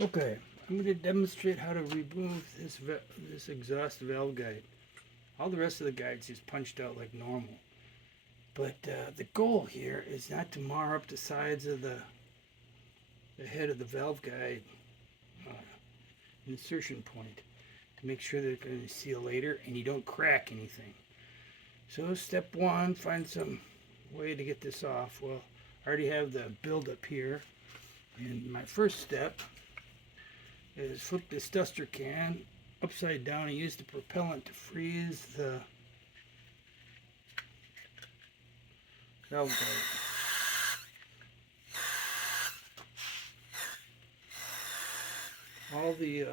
Okay, I'm going to demonstrate how to remove this exhaust valve guide. All the rest of the guides just punched out like normal. But the goal here is not to mar up the sides of the head of the valve guide uh, insertion point to make sure they're going to seal later and you don't crack anything. So step one, find some way to get this off. Well, I already have the buildup here. And my first step is flip this duster can upside down and use the propellant to freeze the valve guide. All the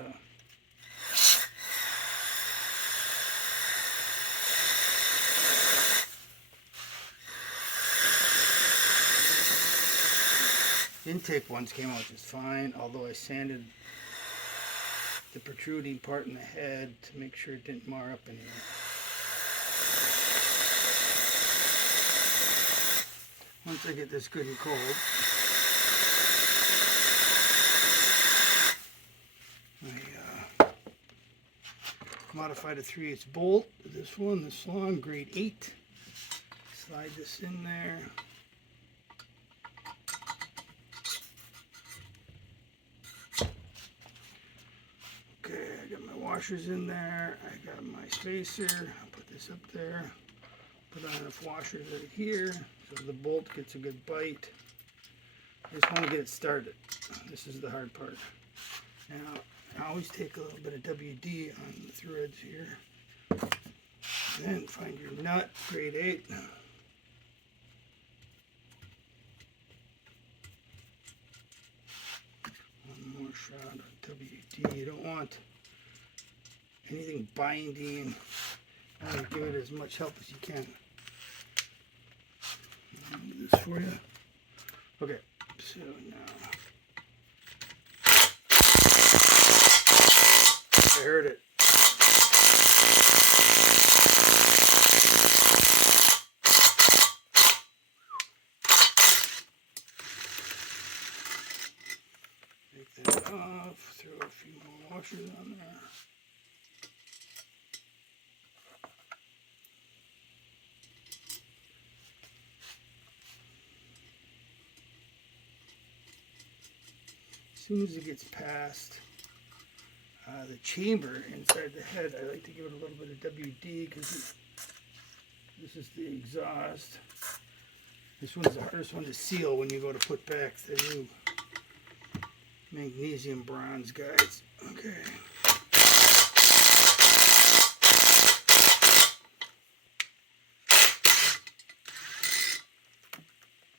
intake ones came out just fine, although I sanded the protruding part in the head to make sure it didn't mar up anything. Once I get this good and cold, I modified a 3/8 bolt. This one, this long, grade 8. Slide this in there. Okay, I got my washers in there. I got my spacer. I'll put this up there. Put on enough washers right here so the bolt gets a good bite. I just want to get it started. This is the hard part. Now, I always take a little bit of WD on the threads here. Then find your nut, grade 8. One more shot of WD. You don't want anything binding. Give it as much help as you can. I'll do this for you. Okay, so now I heard it. Take that off, throw a few more washers on there. As soon as it gets past the chamber inside the head, I like to give it a little bit of WD because this is the exhaust. This one's the hardest one to seal when you go to put back the new magnesium bronze guides. Okay.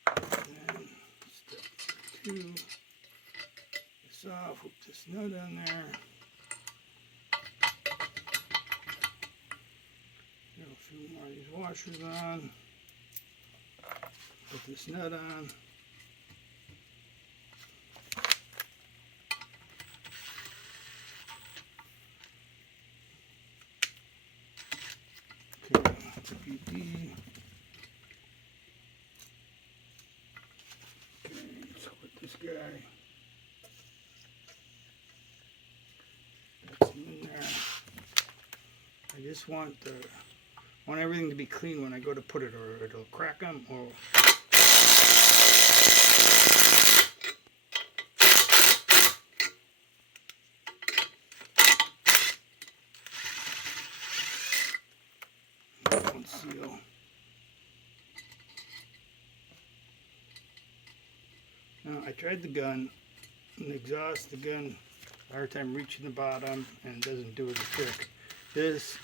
Then step 2. This off, hook this nut on there. Get a few more of these washers on. Put this nut on. Okay, WD. Okay, let's put this guy. That's in there. I just want everything to be clean when I go to put it, or it'll crack them. Or one seal. Now I tried the gun, and the exhaust, the gun, a hard time reaching the bottom, and it doesn't do it a trick. This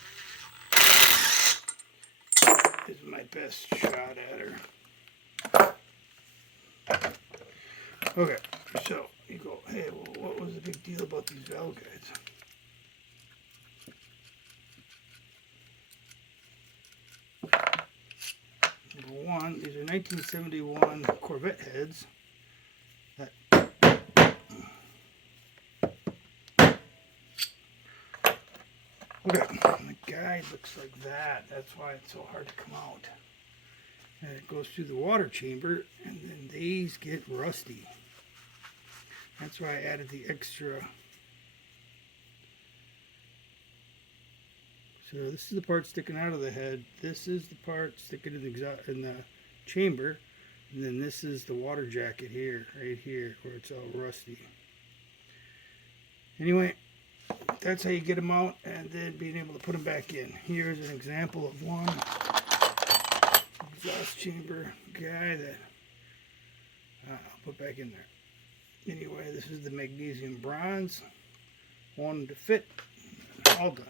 is my best shot at her. Okay, so you go, hey, well, what was the big deal about these valve guides? Number one, these are 1971 Corvette heads. Okay, the guide looks like that. That's why it's so hard to come out. And it goes through the water chamber, and then these get rusty. That's why I added the extra. So this is the part sticking out of the head. This is the part sticking in the chamber. And then this is the water jacket here, right here, where it's all rusty. Anyway, that's how you get them out and then being able to put them back in. Here's an example of one exhaust chamber guy that I'll put back in there. Anyway, this is the magnesium bronze. Wanted to fit. All done.